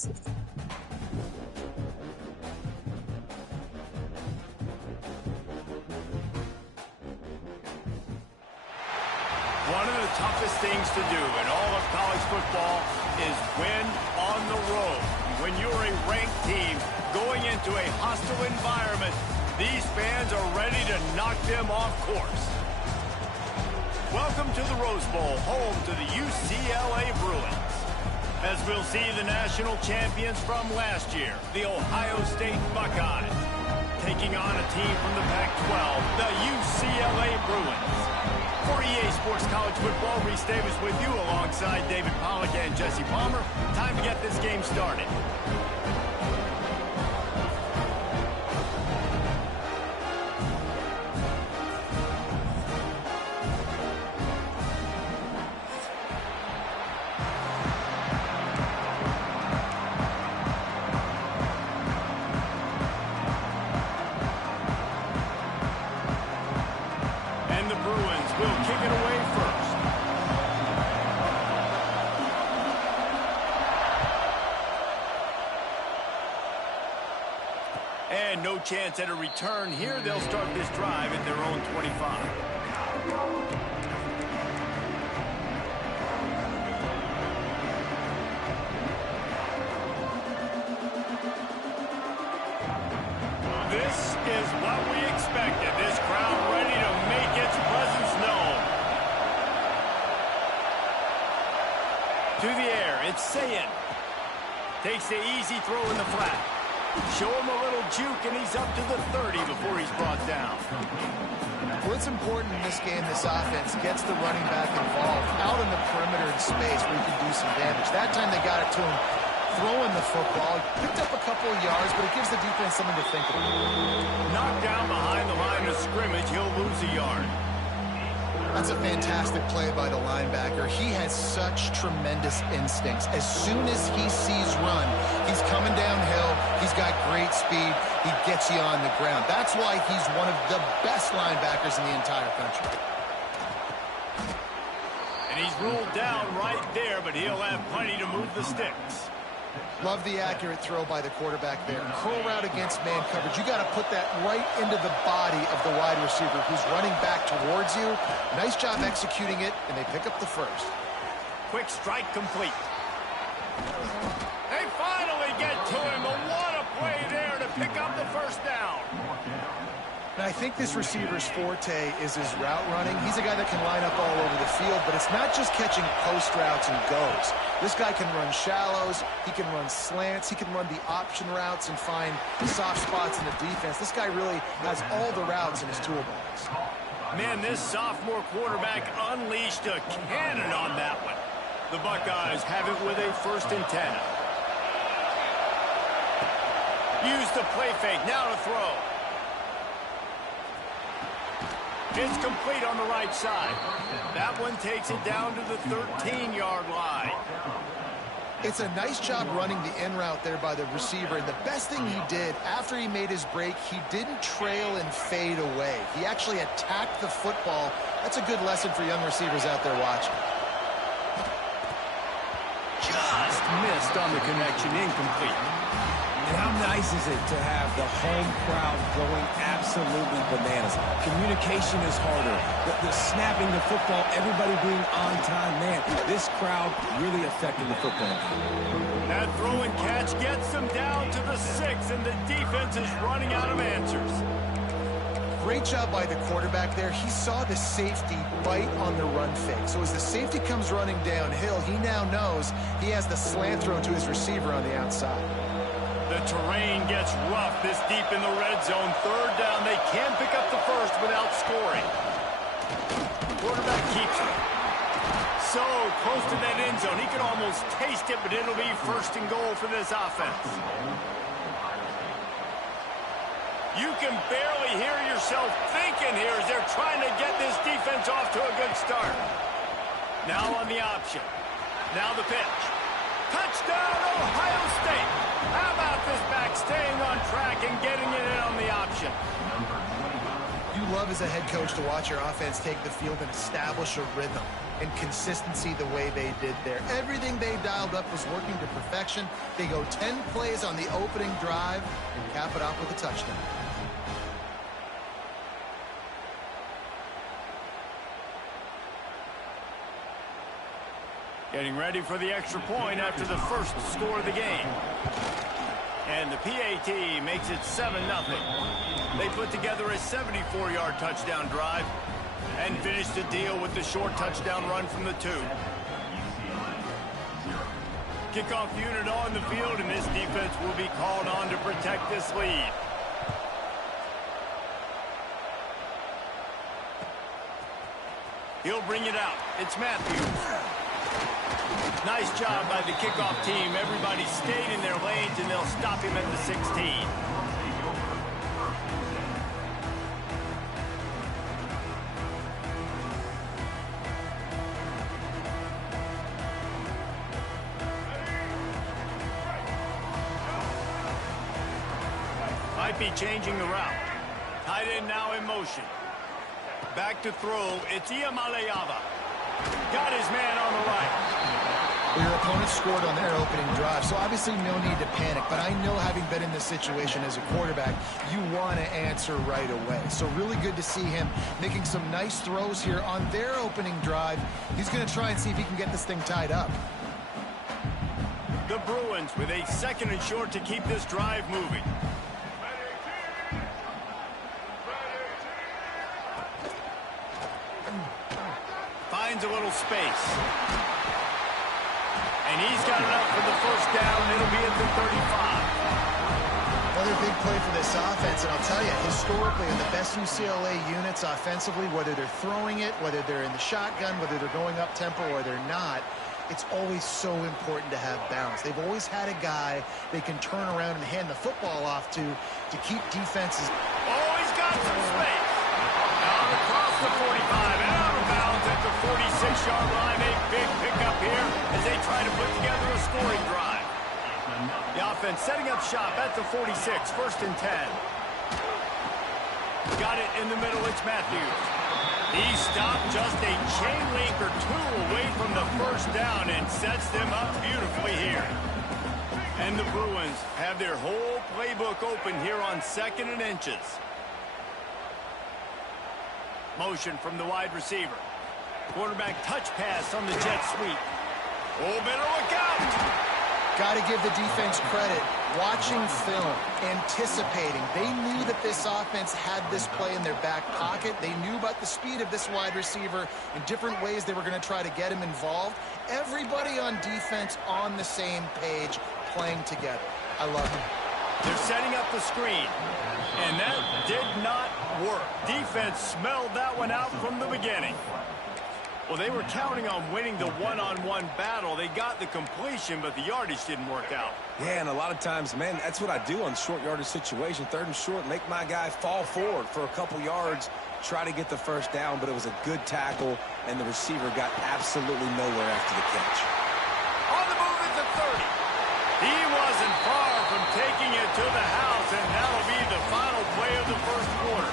One of the toughest things to do in all of college football is win on the road. When you're a ranked team going into a hostile environment, these fans are ready to knock them off course. Welcome to the Rose Bowl, home to the UCLA Bruins. As we'll see the national champions from last year, the Ohio State Buckeyes, taking on a team from the Pac-12, the UCLA Bruins. For EA Sports College Football, Reese Davis with you alongside David Pollack and Jesse Palmer. Time to get this game started. And no chance at a return here. They'll start this drive at their own 25. This is what we expected. This crowd ready to make its presence known. To the air, it's Sayin. Takes the easy throw in the flat. Show him a little juke, and he's up to the 30 before he's brought down. What's important in this game, this offense gets the running back involved out in the perimeter in space where he can do some damage. That time they got it to him throwing the football. He picked up a couple of yards, but it gives the defense something to think about. Knocked down behind the line of scrimmage, he'll lose a yard. That's a fantastic play by the linebacker. He has such tremendous instincts. As soon as he sees run, he's coming downhill. He's got great speed. He gets you on the ground. That's why he's one of the best linebackers in the entire country. And he's ruled down right there, but he'll have plenty to move the sticks. Love the accurate throw by the quarterback there. Curl route against man coverage. You got to put that right into the body of the wide receiver who's running back towards you. Nice job executing it, and they pick up the first. Quick strike complete. They finally get to him. What a play there to pick up the first down. And I think this receiver's forte is his route running. He's a guy that can line up all over the field, but it's not just catching post routes and goes. This guy can run shallows, he can run slants, he can run the option routes and find soft spots in the defense. This guy really has all the routes in his toolbox. Man, this sophomore quarterback unleashed a cannon on that one. The Buckeyes have it with a 1st and 10. Use the play fake, now to throw. It's complete on the right side. That one takes it down to the 13-yard line. It's a nice job running the in route there by the receiver. And the best thing he did after he made his break, he didn't trail and fade away. He actually attacked the football. That's a good lesson for young receivers out there watching. Just missed on the connection, incomplete. And how nice is it to have the home crowd going absolutely bananas? Communication is harder. The snapping the football, everybody being on time. Man, this crowd really affecting the football. That throw and catch gets them down to the 6, and the defense is running out of answers. Great job by the quarterback there. He saw the safety bite on the run fake. So as the safety comes running downhill, he now knows he has the slant throw to his receiver on the outside. The terrain gets rough this deep in the red zone. 3rd down. They can't pick up the first without scoring. Quarterback keeps it. So close to that end zone. He could almost taste it, but it'll be 1st and goal for this offense. You can barely hear yourself thinking here as they're trying to get this defense off to a good start. Now on the option. Now the pitch. Touchdown, Ohio State. How about this back staying on track and getting it in on the option? You You love as a head coach to watch your offense take the field and establish a rhythm and consistency the way they did there. Everything they dialed up was working to perfection. They go 10 plays on the opening drive and cap it off with a touchdown. Getting ready for the extra point after the first score of the game. And the PAT makes it 7-0. They put together a 74-yard touchdown drive and finished the deal with the short touchdown run from the 2. Kickoff unit on the field, and this defense will be called on to protect this lead. He'll bring it out. It's Matthews. Nice job by the kickoff team. Everybody stayed in their lanes, and they'll stop him at the 16. Might be changing the route. Tight end now in motion. Back to throw. It's Iamaleava. Got his man on the right. Well, your opponent scored on their opening drive, so obviously no need to panic. But I know, having been in this situation as a quarterback, you want to answer right away. So really good to see him making some nice throws here on their opening drive. He's going to try and see if he can get this thing tied up. The Bruins with a 2nd and short to keep this drive moving. Finds a little space. And he's got it up for the first down. It'll be at the 35. Another big play for this offense, and I'll tell you, historically, in the best UCLA units offensively, whether they're throwing it, whether they're in the shotgun, whether they're going up tempo or they're not, it's always so important to have balance. They've always had a guy they can turn around and hand the football off to keep defenses. Oh, he's got some space. Now across the 45 and out of bounds at the 46-yard line. A big pickup here as they try to put together a scoring drive. The offense setting up shop at the 46, 1st and 10. Got it in the middle. It's Matthews. He stopped just a chain link or 2 away from the first down and sets them up beautifully here. And the Bruins have their whole playbook open here on 2nd and inches. Motion from the wide receiver. Quarterback touch pass on the jet sweep. Oh, better look out. Got to give the defense credit. Watching film, anticipating. They knew that this offense had this play in their back pocket. They knew about the speed of this wide receiver and different ways they were going to try to get him involved. Everybody on defense on the same page, playing together. I love it. They're setting up the screen, and that did not work. Defense smelled that one out from the beginning. Well, they were counting on winning the one-on-one battle. They got the completion, but the yardage didn't work out. Yeah, and a lot of times, man, that's what I do on short yardage situation. 3rd and short, make my guy fall forward for a couple yards, try to get the first down, but it was a good tackle, and the receiver got absolutely nowhere after the catch. On the move at the 30. He wasn't far from taking it to the house, and that'll be the final play of the first quarter.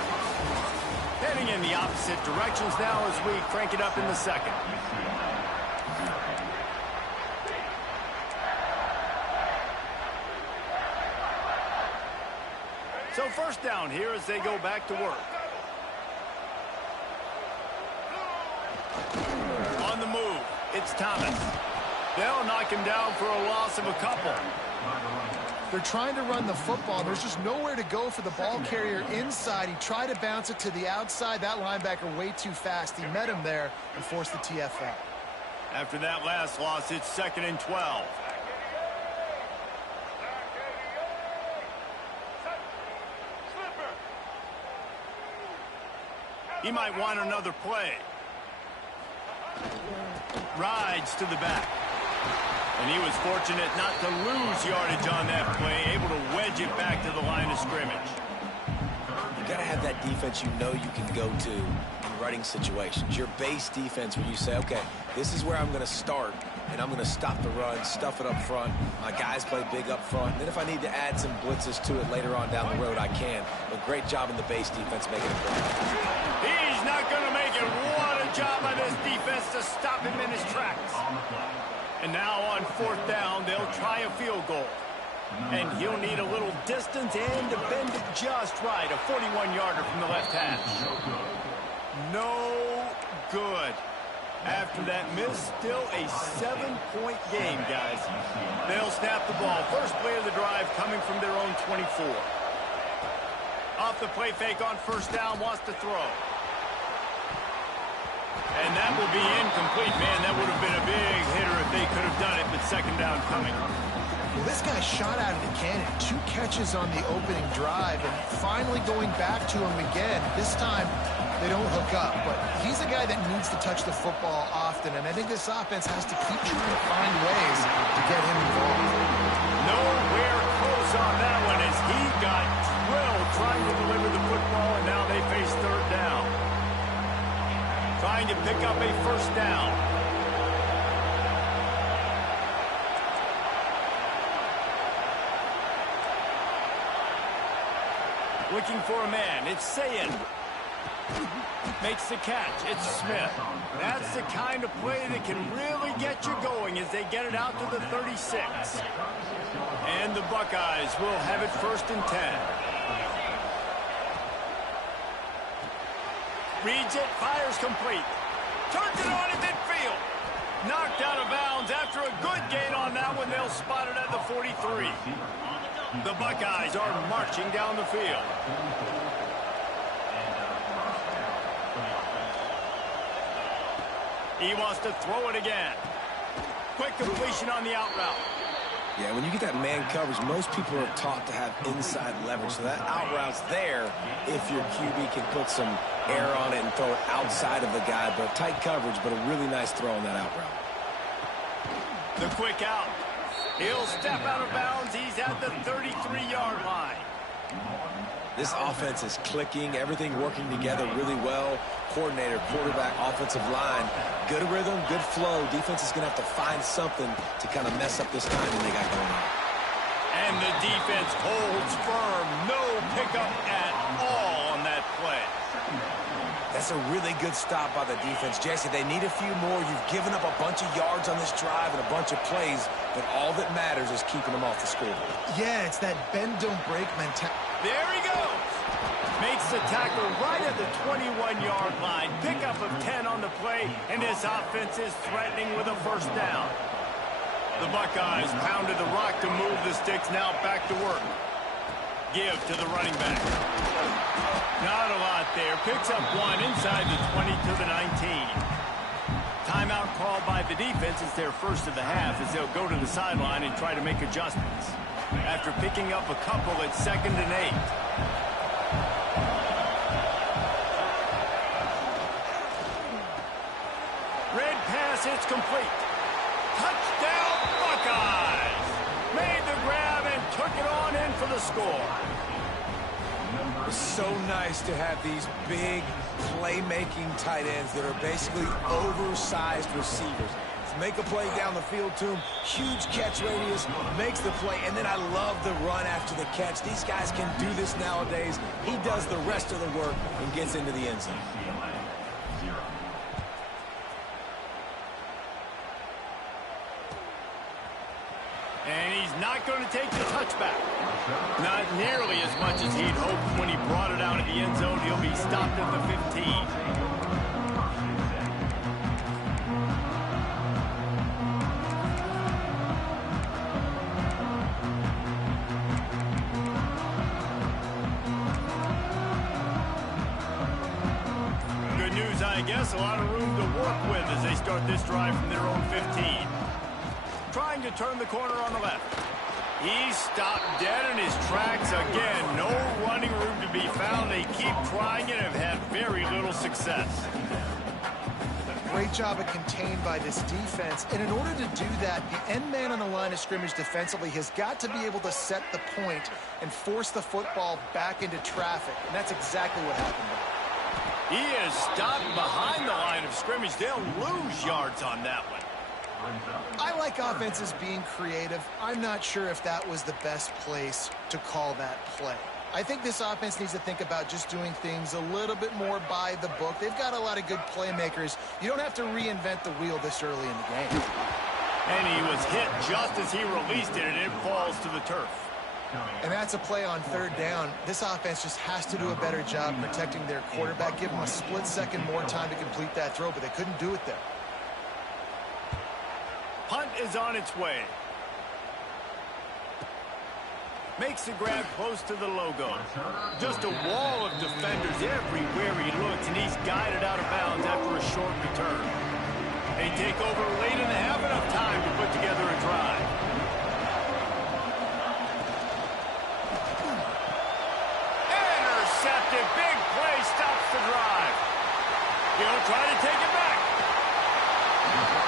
Heading in the opposite directions now as we crank it up in the 2nd. So 1st down here as they go back to work. On the move, it's Thomas. They'll knock him down for a loss of a couple. They're trying to run the football. There's just nowhere to go for the ball carrier inside. He tried to bounce it to the outside. That linebacker way too fast. He met him there and forced the TFL. After that last loss, it's 2nd and 12. He might want another play. Rides to the back. And he was fortunate not to lose yardage on that play, able to wedge it back to the line of scrimmage. You got to have that defense you know you can go to running situations. Your base defense where you say, okay, this is where I'm going to start, and I'm going to stop the run, stuff it up front. My guys play big up front. And then if I need to add some blitzes to it later on down the road, I can. But great job in the base defense making it play. He's not going to make it. What a job by this defense to stop him in his tracks. And now on 4th down, they'll try a field goal. And he'll need a little distance and to bend it just right. A 41-yarder from the left hash. No good. After that miss, still a 7-point game, guys. They'll snap the ball. First play of the drive coming from their own 24. Off the play fake on 1st down, wants to throw. And that will be incomplete. Man, that would have been a big hitter if they could have done it, but 2nd down coming. Well, this guy shot out of the cannon. 2 catches on the opening drive, and finally going back to him again. This time, they don't hook up, but he's a guy that needs to touch the football often, and I think this offense has to keep trying to find ways to get him involved. Nowhere close on that one as he got drilled trying to deliver the football, and now they face 3rd down. Trying to pick up a 1st down. Looking for a man. It's Sayin. Makes the catch. It's Smith. That's the kind of play that can really get you going as they get it out to the 36. And the Buckeyes will have it 1st and 10. Reads it, fires complete. Turns it on at midfield. Knocked out of bounds after a good gain on that one. They'll spot it at the 43. The Buckeyes are marching down the field. He wants to throw it again. Quick completion on the out route. Yeah, when you get that man coverage, most people are taught to have inside leverage. So that out route's there if your QB can put some air on it and throw it outside of the guy. But tight coverage, but a really nice throw on that out route. The quick out. He'll step out of bounds. He's at the 33-yard line. This offense is clicking, everything working together really well. Coordinator, quarterback, offensive line. Good rhythm, good flow. Defense is going to have to find something to kind of mess up this timing they got going on. And the defense holds firm. No pickup at all on that play. That's a really good stop by the defense. Jesse, they need a few more. You've given up a bunch of yards on this drive and a bunch of plays, but all that matters is keeping them off the scoreboard. Yeah, it's that bend, don't break mentality. There he goes. Makes the tackle right at the 21-yard line. Pickup of 10 on the play, and this offense is threatening with a 1st down. The Buckeyes pounded the rock to move the sticks. Now back to work. Give to the running back. Not a lot there. Picks up 1 inside the 20 to the 19. Timeout called by the defense. It's their first of the half as they'll go to the sideline and try to make adjustments. After picking up a couple at 2nd and 8. Red pass, it's complete. Touchdown Buckeyes! Made the grab and took it on in for the score. It's so nice to have these big playmaking tight ends that are basically oversized receivers. Make a play down the field to him, huge catch radius, makes the play, and then I love the run after the catch. These guys can do this nowadays. He does the rest of the work and gets into the end zone. And he's not going to take the touchback. Not nearly as much as he'd hoped when he brought it out of the end zone. He'll be stopped at the 15. I guess a lot of room to work with as they start this drive from their own 15. Trying to turn the corner on the left. He stopped dead in his tracks again. No running room to be found. They keep trying and have had very little success. Great job of contained by this defense. And in order to do that, the end man on the line of scrimmage defensively has got to be able to set the point and force the football back into traffic. And that's exactly what happened there. He is stopped behind the line of scrimmage. They'll lose yards on that one. I like offenses being creative. I'm not sure if that was the best place to call that play. I think this offense needs to think about just doing things a little bit more by the book. They've got a lot of good playmakers. You don't have to reinvent the wheel this early in the game. And he was hit just as he released it, and it falls to the turf. And that's a play on third down. This offense just has to do a better job protecting their quarterback. Give them a split second more time to complete that throw, but they couldn't do it there. Punt is on its way. Makes the grab close to the logo. Just a wall of defenders everywhere he looks, and he's guided out of bounds after a short return. They take over late and have enough time to put together a drive. Intercepted. Big play stops the drive. He'll try to take it back.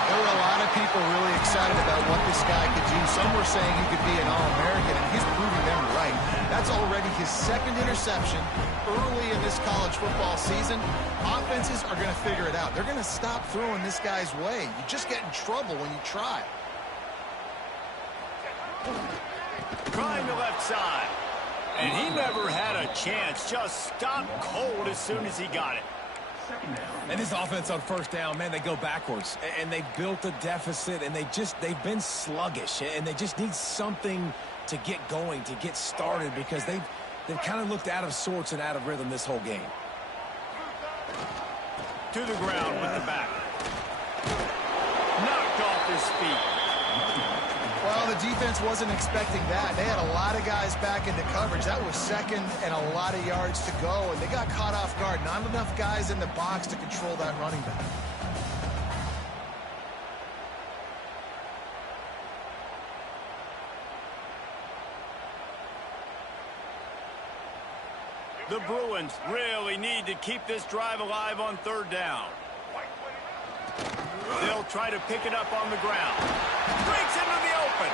There were a lot of people really excited about what this guy could do. Some were saying he could be an All-American, and he's proving them right. That's already his second interception early in this college football season. Offenses are going to figure it out. They're going to stop throwing this guy's way. You just get in trouble when you try. Trying the left side. And he never had a chance. Just stopped cold as soon as he got it. And this offense on first down, man, they go backwards. And they built a deficit, and they've been sluggish. And they just need something to get going, to get started, because they've kind of looked out of sorts and out of rhythm this whole game. To the ground with the back. Knocked off his feet. Well, the defense wasn't expecting that. They had a lot of guys back into coverage. That was second and a lot of yards to go, and they got caught off guard. Not enough guys in the box to control that running back. The Bruins really need to keep this drive alive on third down. They'll try to pick it up on the ground. Breaks into the open.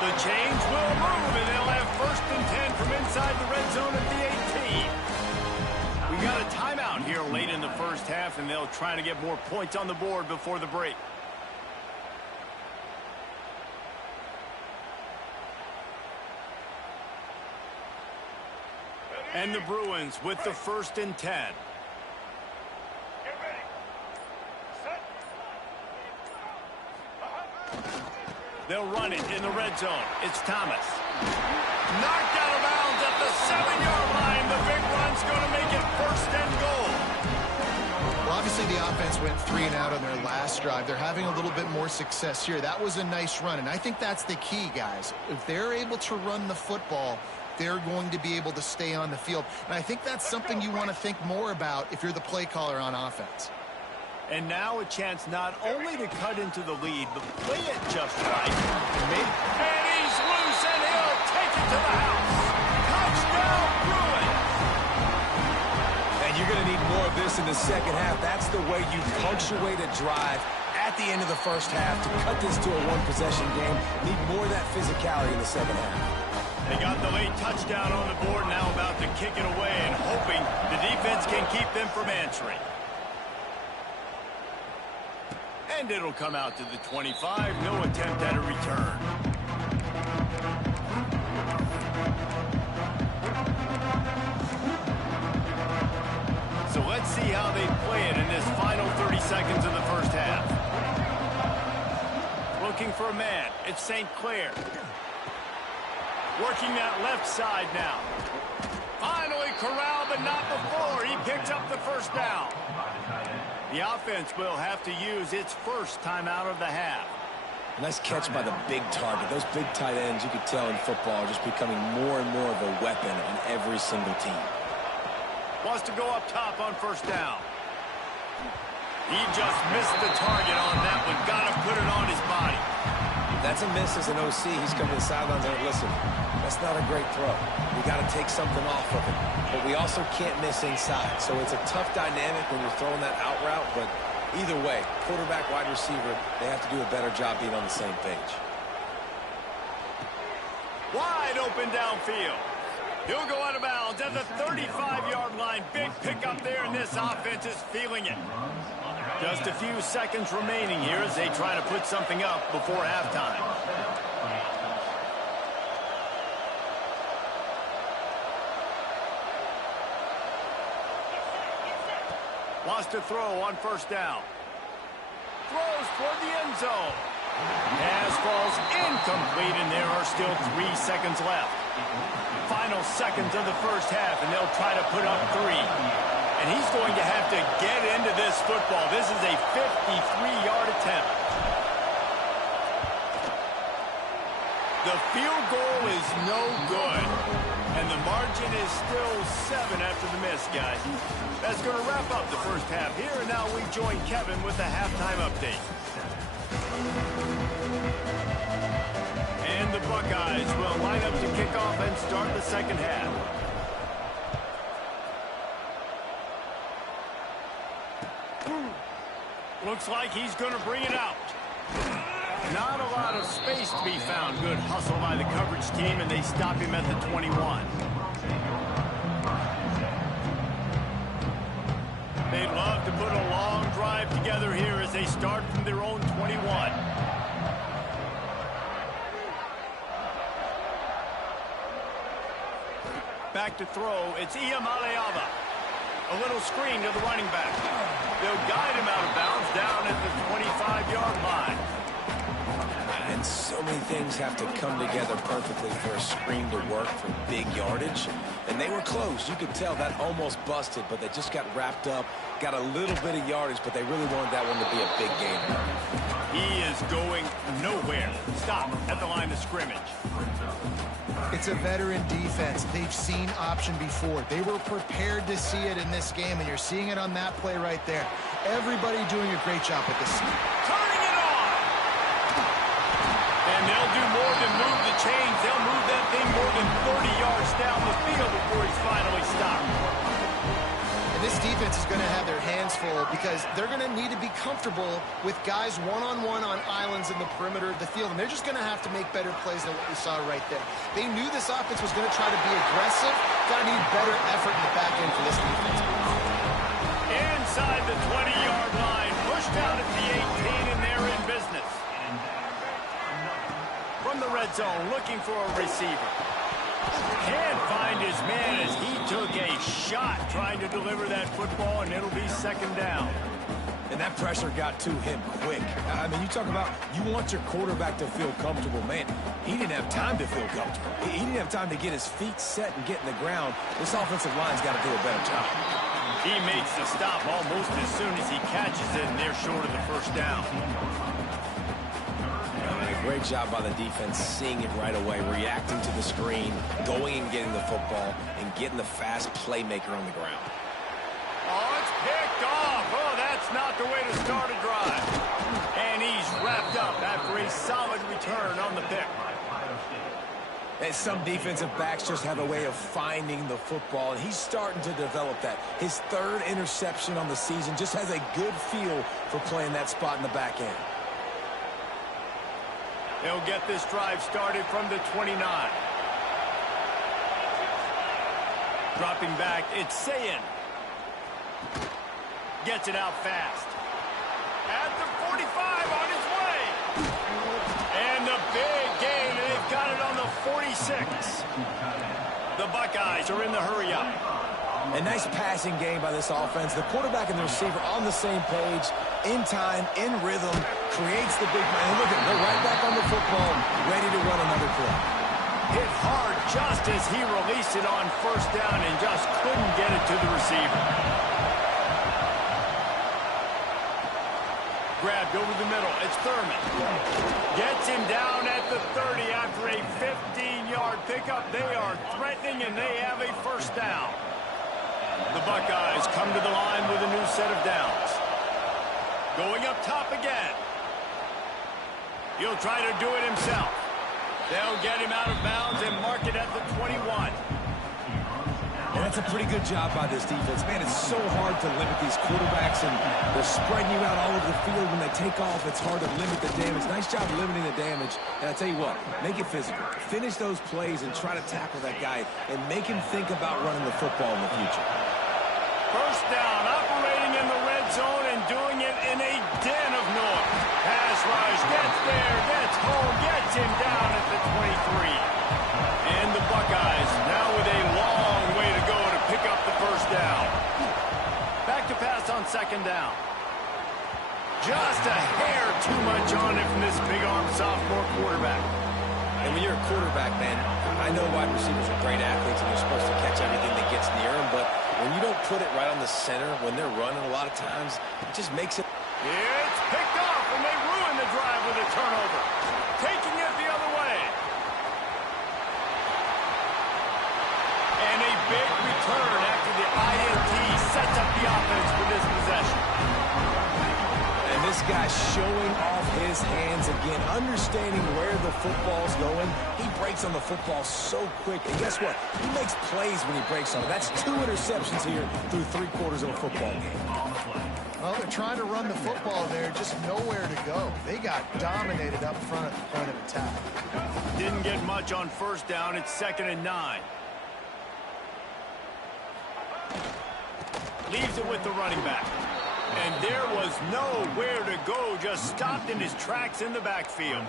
The change will move, and they'll have 1st and 10 from inside the red zone at the 18. We got a timeout here late in the first half, and they'll try to get more points on the board before the break. And the Bruins with the 1st and 10. They'll run it in the red zone. It's Thomas. Knocked out of bounds at the 7-yard line. The big run's going to make it 1st and goal. Well, obviously the offense went 3 and out on their last drive. They're having a little bit more success here. That was a nice run, and I think that's the key, guys. If they're able to run the football, they're going to be able to stay on the field. And I think that's something you want to think more about if you're the play caller on offense. And now a chance not only to cut into the lead, but play it just right. And he's loose, and he'll take it to the house. Touchdown, Bruins! And you're going to need more of this in the second half. That's the way you punctuate a drive at the end of the first half to cut this to a one-possession game. Need more of that physicality in the second half. They got the late touchdown on the board, now about to kick it away and hoping the defense can keep them from answering. And it'll come out to the 25. No attempt at a return. So let's see how they play it in this final 30 seconds of the first half. Looking for a man. It's St. Clair. Working that left side now. Finally corralled, but not before. He picks up the 1st down. The offense will have to use its 1st timeout of the half. Nice catch by the big target. Those big tight ends, you could tell in football, are just becoming more and more of a weapon on every single team. Wants to go up top on 1st down. He just missed the target on that one. Got to put it on his body. That's a miss as an OC. He's coming to the sidelines and listen, that's not a great throw. We got to take something off of it. But we also can't miss inside. So it's a tough dynamic when you're throwing that out route. But either way, quarterback, wide receiver, they have to do a better job being on the same page. Wide open downfield. He'll go out of bounds at the 35-yard line. Big pickup there, and this offense is feeling it. Just a few seconds remaining here as they try to put something up before halftime. Wants to throw on first down. Throws toward the end zone. Pass falls incomplete, and there are still 3 seconds left. Final seconds of the first half, and they'll try to put up 3. And he's going to have to get into this football. This is a 53-yard attempt. The field goal is no good. And the margin is still 7 after the miss, guys. That's going to wrap up the first half here. And now we join Kevin with the halftime update. And the Buckeyes will line up to kick off and start the second half. Looks like he's going to bring it out. Not a lot of space to be found. Good hustle by the coverage team, and they stop him at the 21. They'd love to put a long drive together here as they start from their own 21. Back to throw. It's Iamaleava. A little screen to the running back. They'll guide him out of bounds down at the 25-yard line. And so many things have to come together perfectly for a screen to work for big yardage. And they were close. You could tell that almost busted, but they just got wrapped up, got a little bit of yardage, but they really wanted that one to be a big gain. He is going nowhere. Stop at the line of scrimmage. It's a veteran defense. They've seen option before. They were prepared to see it in this game, and you're seeing it on that play right there. Everybody doing a great job with this. Turning it on! And they'll do more than move the chains. They'll move that thing more than 30 yards down the field before he's finally stopped. And this defense is going to have their hands full because they're going to need to be comfortable with guys one-on-one on islands in the perimeter of the field. And they're just going to have to make better plays than what we saw right there. They knew this offense was going to try to be aggressive. Got to need better effort in the back end for this defense. Inside the 20-yard line, pushed out at the 18, and they're in business. From the red zone, looking for a receiver. Can't find his man as he took a shot trying to deliver that football, and it'll be second down. And that pressure got to him quick. I mean, you talk about you want your quarterback to feel comfortable. Man, he didn't have time to feel comfortable. He didn't have time to get his feet set and get in the ground. This offensive line's got to do a better job. He makes the stop almost as soon as he catches it, and they're short of the first down. Great job by the defense, seeing it right away, reacting to the screen, going and getting the football, and getting the fast playmaker on the ground. Oh, it's picked off. Oh, that's not the way to start a drive. And he's wrapped up after a solid return on the pick. And some defensive backs just have a way of finding the football, and he's starting to develop that. His third interception on the season, just has a good feel for playing that spot in the back end. They'll get this drive started from the 29. Dropping back, it's Sayin. Gets it out fast. At the 45, on his way. And the big gain, and they've got it on the 46. The Buckeyes are in the hurry-up. A nice passing game by this offense. The quarterback and the receiver on the same page, in time, in rhythm, creates the big man. Look at him, they're right back on the football, ready to run another play. Hit hard just as he released it on first down and just couldn't get it to the receiver. Grabbed over the middle. It's Thurman. Gets him down at the 30 after a 15-yard pickup. They are threatening, and they have a first down. The Buckeyes come to the line with a new set of downs. Going up top again. He'll try to do it himself. They'll get him out of bounds and mark it at the 21. And That's a pretty good job by this defense. Man, it's so hard to limit these quarterbacks, and they're spreading you out all over the field. When they take off, it's hard to limit the damage. Nice job limiting the damage. And I tell you what, make it physical. Finish those plays and try to tackle that guy and make him think about running the football in the future. First down, operating in the red zone and doing it in a den of noise. Pass rush, gets there, gets home, gets him down at the 23. And the Buckeyes now with a long way to go to pick up the first down. Back to pass on second down. Just a hair too much on it from this big-arm sophomore quarterback. And when you're a quarterback, man, I know wide receivers are great athletes and they're supposed to catch everything that gets near them, but when you don't put it right on the center, when they're running a lot of times, it just makes it... It's picked off, and they ruin the drive with a turnover. Taking it the other way. And a big return after the INT sets up the offense for this possession. And this guy's showing off his hands again, understanding where the football's going. He breaks on the football so quick. And guess what? He makes plays when he breaks on it. That's 2 interceptions here through 3 quarters of a football game. Well, they're trying to run the football there, just nowhere to go. They got dominated up front at the point of attack. Didn't get much on first down. It's 2nd and 9. Leaves it with the running back. And there was nowhere to go, just stopped in his tracks in the backfield.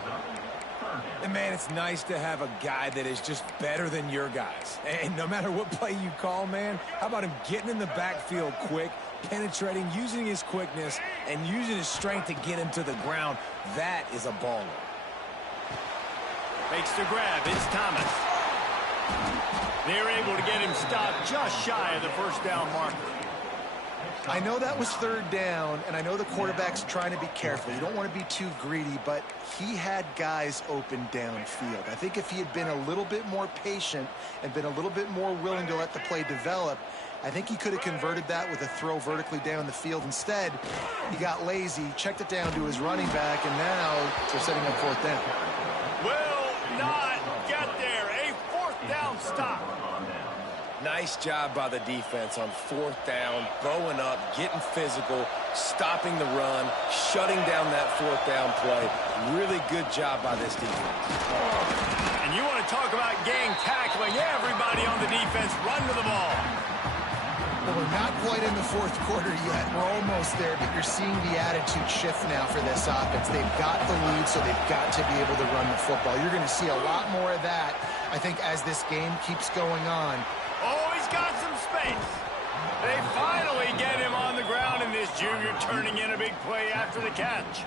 And, man, it's nice to have a guy that is just better than your guys. And no matter what play you call, man, how about him getting in the backfield quick, penetrating, using his quickness, and using his strength to get him to the ground? That is a baller. Makes the grab. It's Thomas. They're able to get him stopped just shy of the first down marker. I know that was 3rd down, and I know the quarterback's trying to be careful. You don't want to be too greedy, but he had guys open downfield. I think if he had been a little bit more patient and been a little bit more willing to let the play develop, I think he could have converted that with a throw vertically down the field. Instead, he got lazy, checked it down to his running back, and now they're setting up 4th down. Will not get there. A 4th down stop. Nice job by the defense on 4th down, bowing up, getting physical, stopping the run, shutting down that 4th down play. Really good job by this defense. And you want to talk about gang tackling. Everybody on the defense run to the ball. Well, we're not quite in the 4th quarter yet. We're almost there, but you're seeing the attitude shift now for this offense. They've got the lead, so they've got to be able to run the football. You're going to see a lot more of that, I think, as this game keeps going on. Oh, he's got some space. They finally get him on the ground, and this junior turning in a big play after the catch.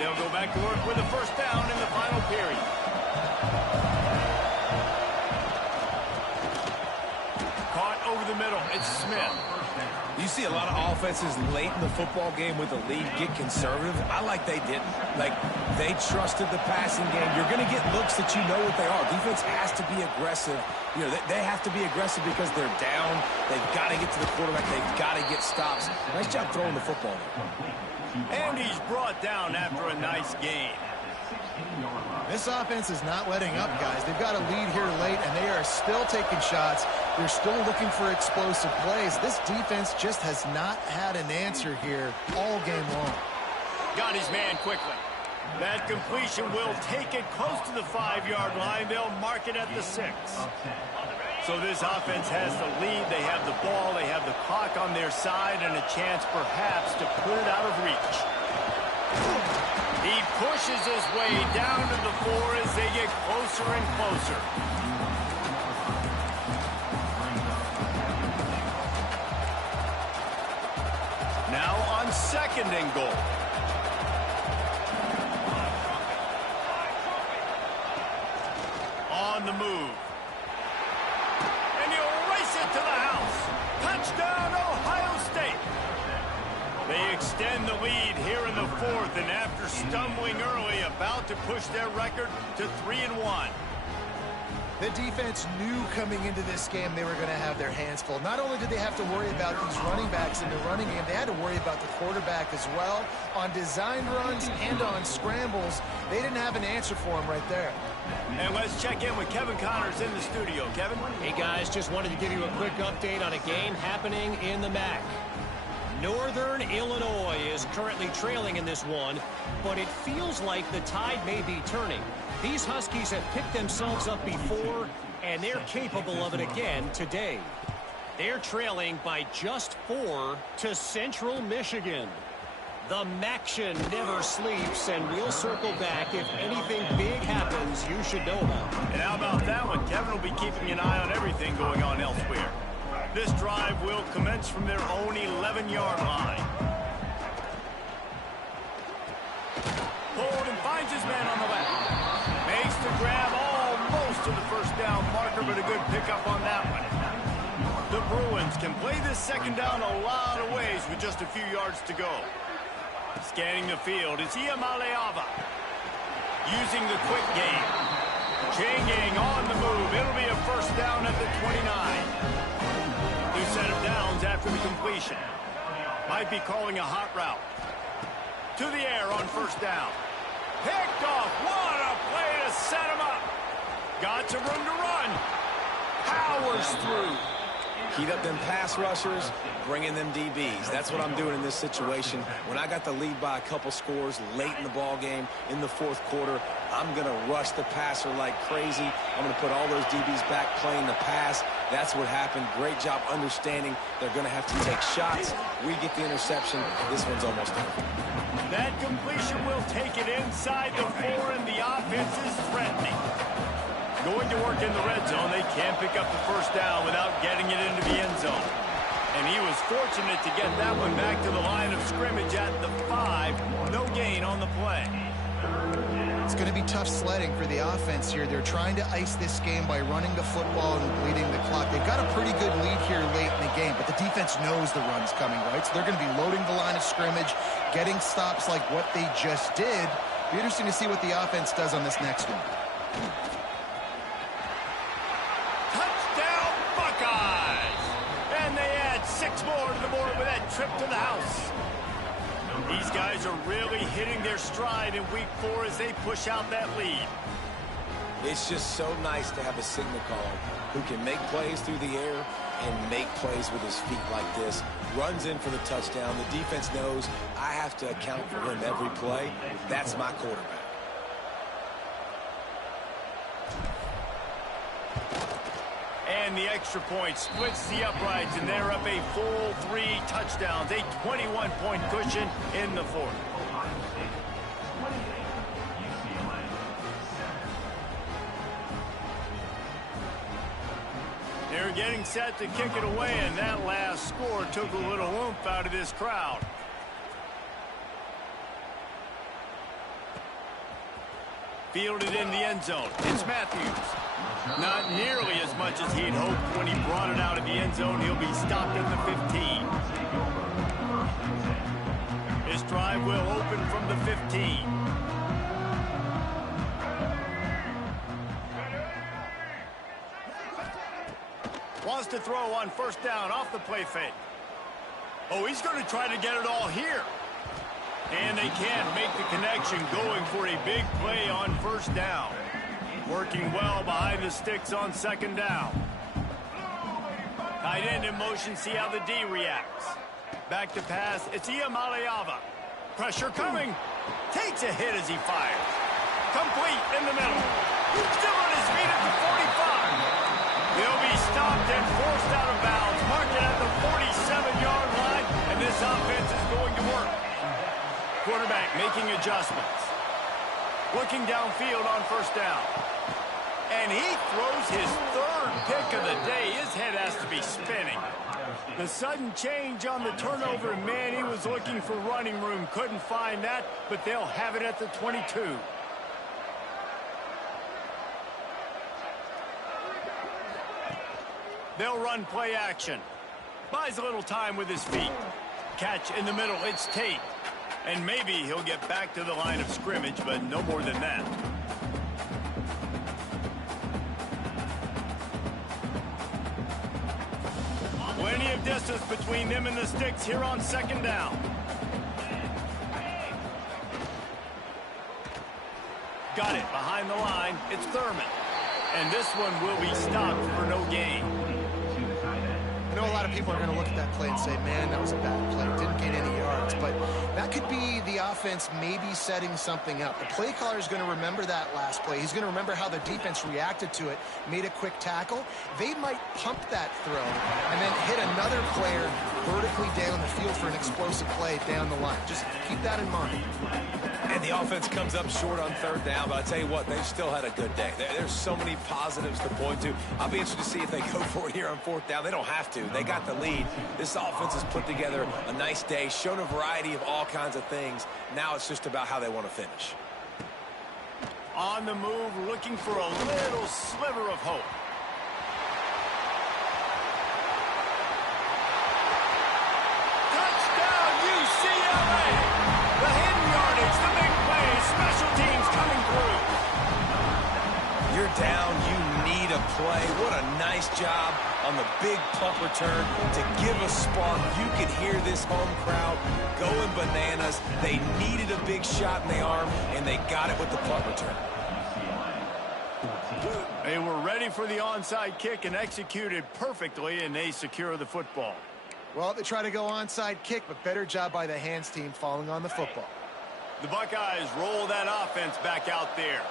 They'll go back to work with a first down in the final period. Caught over the middle. It's Smith. You see a lot of offenses late in the football game with the lead get conservative. I like they didn't. Like, they trusted the passing game. You're going to get looks that you know what they are. Defense has to be aggressive. You know, they have to be aggressive because they're down. They've got to get to the quarterback. They've got to get stops. Nice job throwing the football. And he's brought down after a nice gain. This offense is not letting up, guys. They've got a lead here late, and they are still taking shots. They're still looking for explosive plays. This defense just has not had an answer here all game long. Got his man quickly. That completion will take it close to the 5-yard line. They'll mark it at the 6. So this offense has the lead. They have the ball. They have the clock on their side and a chance perhaps to put it out of reach. He pushes his way down to the 4 as they get closer and closer. Now on 2nd and goal. On the move. And he'll race it to the house. Touchdown, Ohio State. They extend the lead here in the 4th, and after stumbling early, about to push their record to 3-1. The defense knew coming into this game they were going to have their hands full. Not only did they have to worry about these running backs in the running game, they had to worry about the quarterback as well. On design runs and on scrambles, they didn't have an answer for him right there. And let's check in with Kevin Connors in the studio. Kevin? Hey, guys, just wanted to give you a quick update on a game happening in the MAC. Northern Illinois is currently trailing in this one, but it feels like the tide may be turning. These Huskies have picked themselves up before, and they're capable of it again today. They're trailing by just 4 to Central Michigan. The Maction never sleeps, and we'll circle back if anything big happens you should know about. And how about that one? Kevin will be keeping an eye on everything going on elsewhere. This drive will commence from their own 11-yard line. Hold and finds his man on the left. Makes the grab almost to the first down marker, but a good pickup on that one. The Bruins can play this second down a lot of ways with just a few yards to go. Scanning the field, it's Iamaleava. Using the quick game. Chain gang on the move. It'll be a first down at the 29. New set of downs after the completion. Might be calling a hot route. To the air on first down. Picked off. What a play to set him up. Got some room to run. Powers through. Heat up them pass rushers, bring in them DBs. That's what I'm doing in this situation. When I got the lead by a couple scores late in the ball game, in the fourth quarter, I'm going to rush the passer like crazy. I'm going to put all those DBs back playing the pass. That's what happened. Great job understanding they're going to have to take shots. We get the interception. This one's almost over. That completion will take it inside the 4, and the offense is threatening. Going to work in the red zone, they can't pick up the first down without getting it into the end zone. And he was fortunate to get that one back to the line of scrimmage at the 5. No gain on the play. It's going to be tough sledding for the offense here. They're trying to ice this game by running the football and bleeding the clock. They've got a pretty good lead here late in the game, but the defense knows the run's coming, right? So they're going to be loading the line of scrimmage, getting stops like what they just did. Be interesting to see what the offense does on this next one. Touchdown, Buckeyes! And they add 6 more to the board with that trip to the house. These guys are really hitting their stride in week 4 as they push out that lead. It's just so nice to have a signal call who can make plays through the air and make plays with his feet like this. Runs in for the touchdown. The defense knows I have to account for him every play. That's my quarterback. And the extra point splits the uprights, and they're up a full 3 touchdowns, a 21-point cushion in the 4th. They're getting set to kick it away, and that last score took a little oomph out of this crowd. Fielded in the end zone. It's Matthews. Not nearly as much as he'd hoped when he brought it out of the end zone. He'll be stopped at the 15. This drive will open from the 15. Wants to throw on first down off the play fake. Oh, he's going to try to get it all here. And they can't make the connection, going for a big play on first down. Working well behind the sticks on second down. Tight end in motion, see how the D reacts. Back to pass, it's Iamaleava. Pressure coming. Takes a hit as he fires. Complete in the middle. Still on his feet at the 45. He'll be stopped and forced out of bounds. Marked it at the 47-yard line, and this offense is going to work. Quarterback making adjustments. Looking downfield on first down. And he throws his 3rd pick of the day. His head has to be spinning. The sudden change on the turnover, man, he was looking for running room. Couldn't find that, but they'll have it at the 22. They'll run play action. Buys a little time with his feet. Catch in the middle, it's Tate. And maybe he'll get back to the line of scrimmage, but no more than that. Plenty of distance between them and the sticks here on second down. Got it behind the line. It's Thurman. And this one will be stopped for no gain. I know a lot of people are going to look at that play and say, man, that was a bad play. Didn't get any yards. But that could be the offense maybe setting something up. The play caller is going to remember that last play. He's going to remember how the defense reacted to it, made a quick tackle. They might pump that throw and then hit another player vertically down the field for an explosive play down the line. Just keep that in mind. And the offense comes up short on third down, but I tell you what, they've still had a good day. There's so many positives to point to. I'll be interested to see if they go for it here on fourth down. They don't have to. They got the lead. This offense has put together a nice day, shown a variety of all kinds of things. Now it's just about how they want to finish. On the move, looking for a little sliver of hope. Touchdown, UCLA! The hidden yardage, the big play, special teams coming through. You're down, you need a play. What a nice job on the big punt return to give a spark. You could hear this home crowd going bananas. They needed a big shot in the arm, and they got it with the punt return. They were ready for the onside kick and executed perfectly, and they secure the football. Well, they try to go onside kick, but better job by the hands team falling on the football. The Buckeyes roll that offense back out there.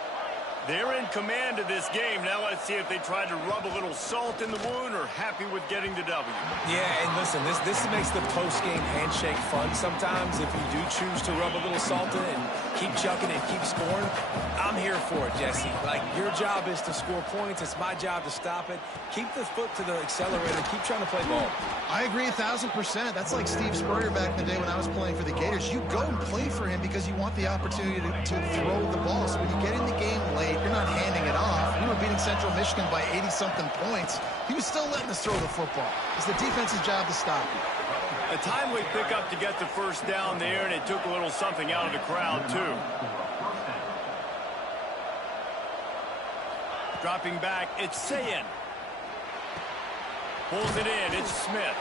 They're in command of this game. Now let's see if they try to rub a little salt in the wound or happy with getting the W. Yeah, and listen, this makes the post-game handshake fun sometimes. If you do choose to rub a little salt in and keep chucking and keep scoring, I'm here for it, Jesse. Like, your job is to score points. It's my job to stop it. Keep the foot to the accelerator. Keep trying to play ball. I agree 1,000%. That's like Steve Spurrier back in the day when I was playing for the Gators. You go and play for him because you want the opportunity to throw the ball. So when you get in the game late, you're not handing it off. We were beating Central Michigan by 80-something points. He was still letting us throw the football. It's the defense's job to stop you. A timely pickup to get the first down there, and it took a little something out of the crowd, too. Dropping back, it's Sayin. Pulls it in, it's Smith.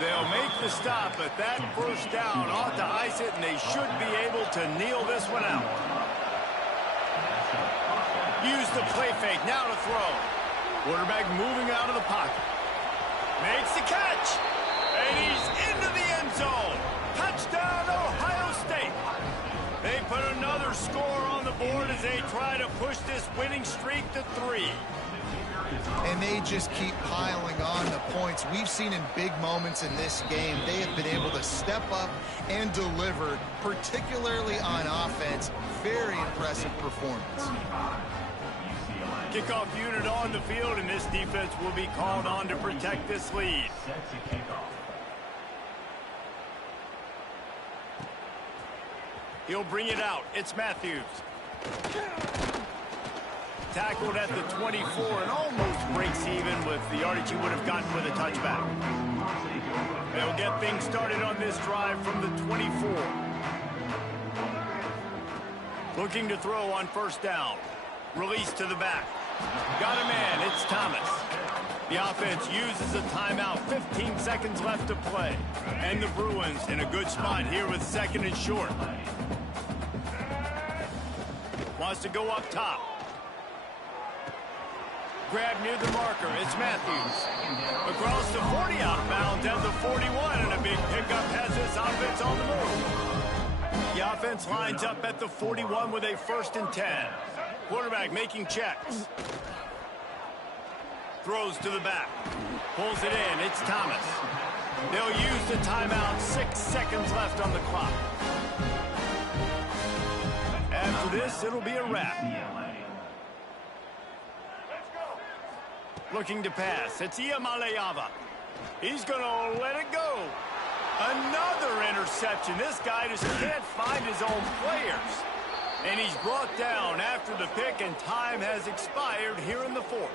They'll make the stop, but that first down ought to ice it, and they should be able to kneel this one out. Use the play fake, now to throw. Quarterback moving out of the pocket. Makes the catch. And he's into the end zone. Touchdown, Ohio State. They put another score on the board as they try to push this winning streak to 3. And they just keep piling on the points. We've seen in big moments in this game, they have been able to step up and deliver, particularly on offense. Very impressive performance. Kickoff unit on the field, and this defense will be called on to protect this lead. He'll bring it out. It's Matthews. Tackled at the 24 and almost breaks even with the yardage he would have gotten with a touchback. They'll get things started on this drive from the 24. Looking to throw on first down. Release to the back. Got a man. It's Thomas. The offense uses a timeout. 15 seconds left to play. And the Bruins in a good spot here with second and short. Wants to go up top. Grab near the marker. It's Matthews. Across the 40 out of bounds at the 41. And a big pickup has this offense on the move. The offense lines up at the 41 with a 1st and 10. Quarterback making checks. Throws to the back. Pulls it in. It's Thomas. They'll use the timeout. 6 seconds left on the clock. After this, it'll be a wrap. Looking to pass. It's Iamaleava. He's going to let it go. Another interception. This guy just can't find his own players. And he's brought down after the pick, and time has expired here in the 4th.